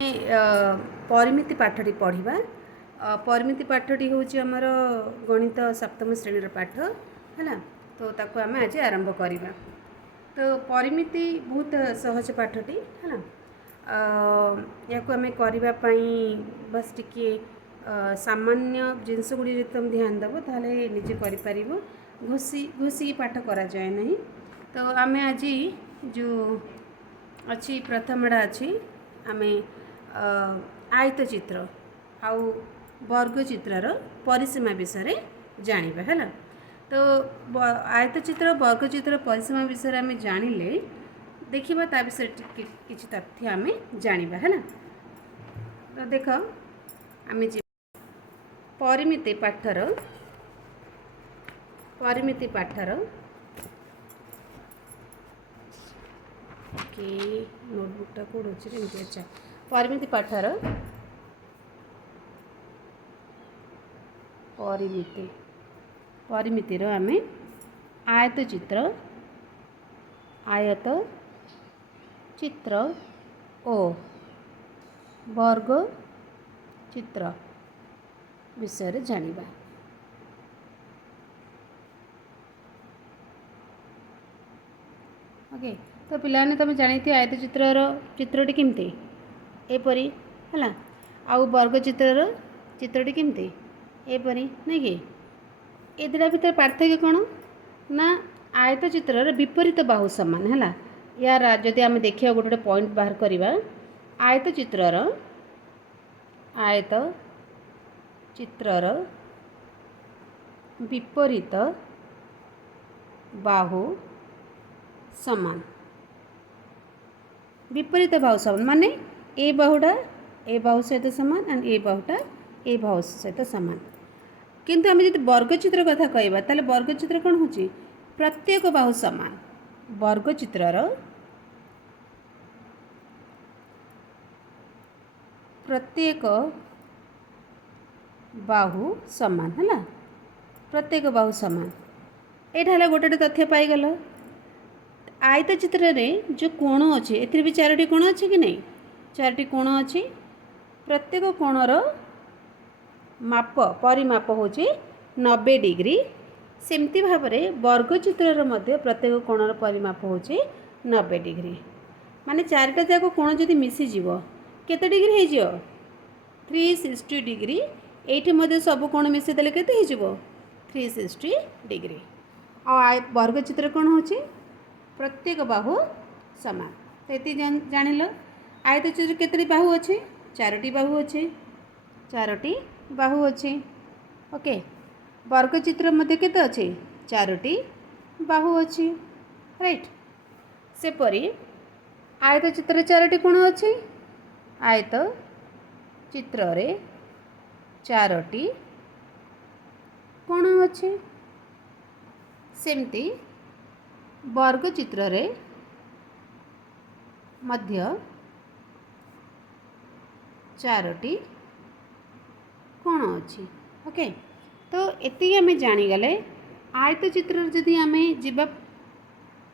परिमिति पाठटी पढ़ा। परिमिति पाठटी हूँ आमर गणित सप्तम श्रेणी पाठ है। तो ताको आम आज आरंभ करवा। तो परिमिति बहुत सहज पाठटी है। या आम करने बस टिके सामान्य जिनस गुड़ी तुम ध्यान देव ताले निजे कर घोषी घोषी पाठ करा जाए नहीं। तो आम आज जो अच्छी प्रथमटा अच्छी आम आयत चित्र आउ वर्ग चित्रर परिसीमा विषय जानिबा है। तो आयत चित्र वर्ग चित्र परिसीमा विषय आम जानिले देखिबा ता विषय किछि तथ्य आम जानिबा है। तो देख आम परिमिति पाठर कि नोटबुकटा कौन अच्छे अच्छा परिमिति पाठर परिमितिर आम आयत चित्र ओ वर्ग चित्र विषय जानिबा। ओके तो पिलाने तुम जानी आयत चित्रटी केमती एपरी है। आउ वर्ग चित्रटी केमती एपरी नहीं कि ए दुटा भितर पार्थक्य कौन ना आयत चित्र विपरीत बाहु सामान है। यार जदि आम देखिए गोटे पॉइंट बाहर करवा आयत चित्रर विपरीत बाहु समान विपरीत बाहु समान माने ए बाहुटा ए बाहु सहित सामान एंड ए बाहुटा ए बाहु सहित सामान। किंतु आम जो वर्ग चित्र कथा कहवा ताले वर्ग चित्र कौन होची प्रत्येक बाहु समान वर्ग चित्रर प्रत्येक बाहु समान है। प्रत्येक बाहु समान यहाँ गोटे तथ्य पाईगल। आयत चित्र रे जो कोण अच्छे ए भी चारोटी कोण अच्छे कि नहीं चारोटी कोण अच्छी प्रत्येक कोणर माप परिमाप हूँ 90 डिग्री। सेमती भाव में वर्ग चित्रर मध्य प्रत्येक कोणर परिमाप हूँ 90 डिग्री। माने चारिटा जाक कोण जदि मिसीज केते डिग्री हो 360 डिग्री। एठी मध्य सब कोण मिसेदेले केते हो 360 डिग्री। आ वर्ग चित्र कौन होची प्रत्येक बाहु समान। तो ये जानिल आयत चित्र केतटी बाहु अच्छे चारोटी बाहु अच्छे चारोटी बाहु अच्छे। ओके वर्ग चित्र मध्य केते अच्छे चारोटी बाहु अच्छे राइट। सेपरी आयत चित्र चारोटी कोण अच्छे आयत चित्र रे चारोटी कोण अच्छे। सेमती वर्ग चित्र रे मध्य चारोटी कोण अच्छी। ओके तो एति आम जानीगले आयत चित्र जदि आम जीवा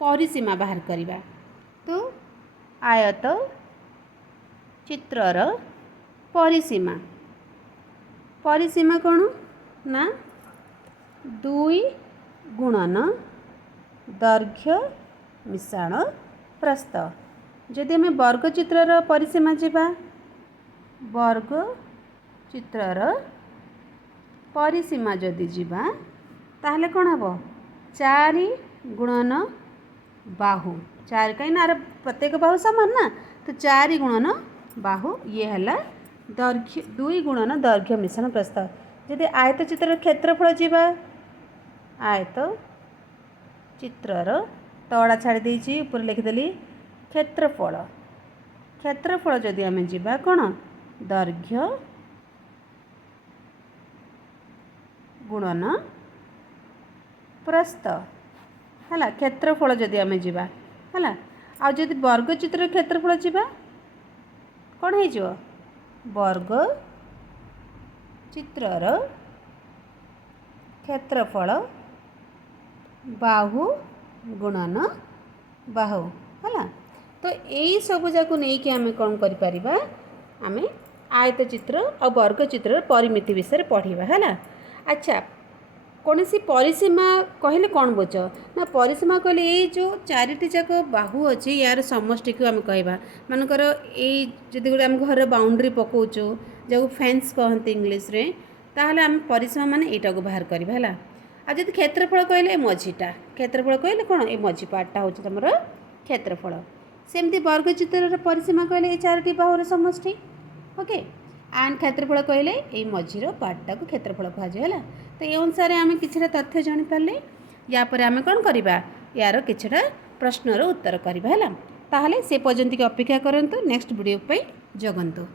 परिसीमा बाहर करवा तो आयत चित्रर परिसीमा कौन ना 2 गुणन दैर्घ्य मिश्रण प्रस्थ। जदि आम वर्ग चित्रर परिसीमा जीवा वर्ग चित्रर परिसीमा जदि जीवा ताहले कौन हम 4 गुणन बाहु 4 कहीं प्रत्येक बाहु सामान ना तो 4 गुणन बाहु ये है दैर्घ्य 2 गुणन दैर्घ्य मिश्रण प्रस्थ। जदि आयत चित्र क्षेत्रफल जीवा आयत चित्रर तड़ा छाड़ी देछि ऊपर लिखिदेली क्षेत्रफल जदि आम जीवा कौन दैर्घ्य गुणन प्रस्थ है। क्षेत्रफल जदि आम जीवा है आ जदि वर्ग चित्र क्षेत्रफल जीवा कौन हो वर्ग चित्रर क्षेत्रफल बाहु गुणन बाहु है। तो यही सब जाक नहीं कि आम कौन कर आम आयत चित्र और वर्ग चित्र परिमिति विषय पढ़ा है। अच्छा, कौन सी परिसीमा कहले कौन बुझ ना परिसीमा कहले ये जो चारिटी जाक बाहु अच्छे यार समष्टि को आम कह मानकर यदि गोटे आम घर बाउंड्री पकाचु जो फेन्स कहते इंग्लीश रे ताहले आम परिसीमा मान यटा को बाहर करवा है। आ जब क्षेत्रफल कहले मझीटा क्षेत्रफल कहले कौन ये मझी पार्टा हूँ तुम क्षेत्रफल सेमती वर्ग चित्र परिसीमा कहले ये चारोटी बाहुर समष्टि ओके एंड क्षेत्रफल कहले ये मझीर पार्टा को क्षेत्रफल कहुए। तो ये अनुसार आम कि तथ्य जानीपारे यापर आम कौन करवा यार कि प्रश्नर उत्तर करवा है। ताहले से पर्यंत की अपेक्षा करंतु नेक्स्ट वीडियो पे जगंतु।